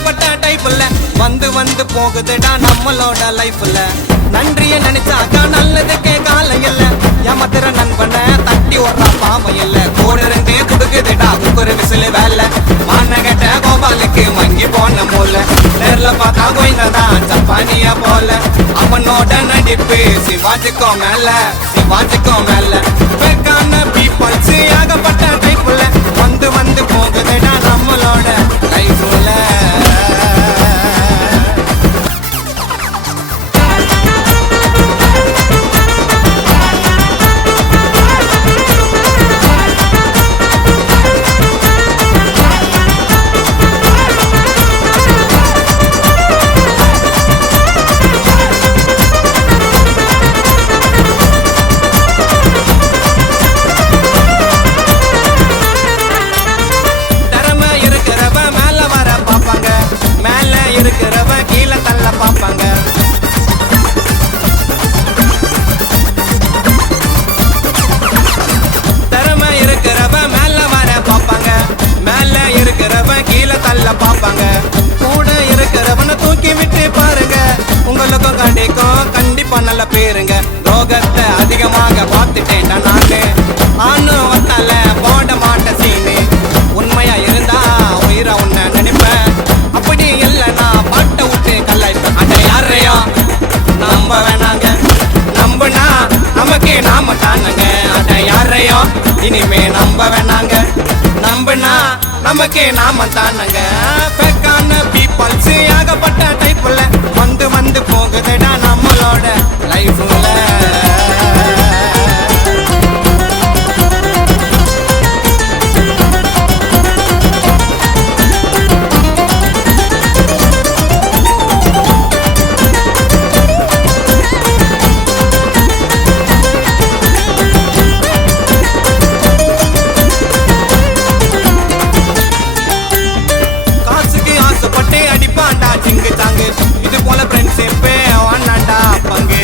ஏகப்பட்ட டைப்ல வந்து வந்து போகுதுடா நம்மளோட லைஃப்ல. நன்றிய நினைச்சாக்கா நல்லதுக்கே காலம் இல்ல, ஏமாத்துற நண்பனை தட்டி ஓடுறா பாவம் இல்ல. கூட இருந்தே குடுக்குதுடா குக்குரு விசிலு வேலை, மானகட்ட கோபாலுக்கு மங்கி போன மூல. நேர்ல பார்த்தா கோயிங்கதான் ஜப்பானிய போல, அவனோட நடிப்பு சிவாஜிக்கும் மேல சிவாஜிக்கும் மேல. பேக்கான பீப்பிள்ஸ் ஏகப்பட்ட டைப்ல வந்து வந்து போகுதுடா நம்மளோட லைஃப்ல. இருக்கிறவ கீழே தள்ள பாப்பாங்க, திறமை இருக்கிறவ மேல வர பாப்பாங்க, மேல இருக்கிறவ கீழே தள்ள பாப்பாங்க. கூட இருக்கிறவன தூக்கி விட்டு பாருங்க, உங்களுக்கும் கண்டிக்கும் கண்டிப்பா நல்ல பேருங்க. ரோகத்தை அதிகமாக பார்த்துட்டேன் நானு, ஆணு வத்தால போட மாட்ட சீனு. உண்மையா இருந்தா உயிரை உன்னை நினைப்பேன், அப்படி இல்லைன்னா பாட்டை விட்டு கல்லாய்ப்பேன். அட யாரையும் நம்ப வேணாங்க, நம்புனா நமக்கு நாம தானுங்க. அட யாரையும் இனிமே நம்ப வேணாங்க, நம்புனா நமக்கு நாம தானுங்க. பேக்கான பீப்பிள்ஸ் ஏகப்பட்ட டைப்ல வந்து வந்து போகுதுடா நம்மளோட லைஃப்ல. அடிப்பாண்டா சிங்கு சாங்கு, இது போல ஃப்ரெண்ட்ஷிப் வாண்டாண்டா பங்கு.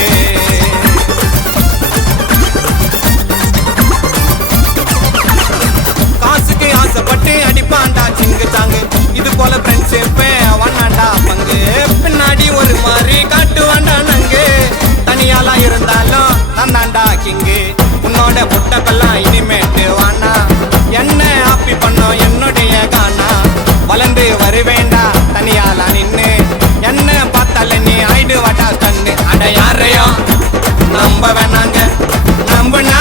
காசுக்கு ஆசைப்பட்டு அடிப்பாண்டா சிங்கு சாங்கு, இது போல ஃப்ரெண்ட்ஷிப் வாண்டாண்டா பங்கு. பின்னாடி ஒரு மாதிரி காட்டுவாண்டா நங்கு, தனியாலாம் இருந்தாலும் நான் தாண்டா கிங்கு. உன்னோட புட்டப்பெல்லாம் இனிமேட்டு வானா, என்ன ஆப்பி பண்ணோம் என்னுடைய கானா. வளர்ந்து வருவேண்டா தனியால நின்னு, என்ன பார்த்தால நீ ஆயிடு வாட்டா கண்ணு. அட யாரையும் நம்ப வேணாங்க, நம்புனா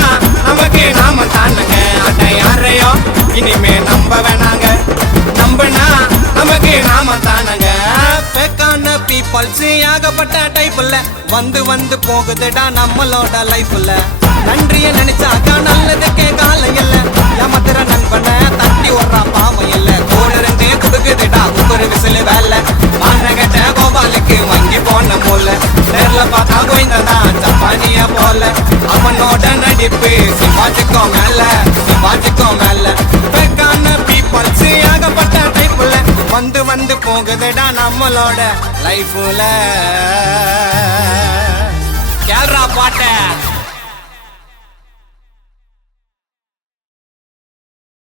நமக்கு நாம தானுங்க. அட யாரையும் இனிமே நம்ப வேணாங்க, நம்புனா நமக்கு நாம தானுங்க. பேக்கான பீப்பிள்ஸ் ஏகப்பட்ட டைப்ல வந்து வந்து போகுதுடா நம்மளோட லைஃப்ல. நன்றிய நினைச்சாக்கா நல்லதுக்கே காலம் இல்ல, ஏமாத்துற நண்பனை தட்டி ஓடுறா பாவம் இல்ல. கூட இருந்தே குடுக்குதுடா குக்குரு விசிலு வேலை, மானகட்ட கோபாலுக்கு மங்கி போன மூல. நேர்ல பார்த்தா கோயிங்கதான் ஜப்பானிய போல, அவனோட நடிப்பு சிவாஜிக்கும் மேல சிவாஜிக்கும் மேல. பேக்கான பீப்பிள்ஸ் ஏகப்பட்ட டைப்ல வந்து வந்து போகுதுடா நம்மளோட லைஃப்ல.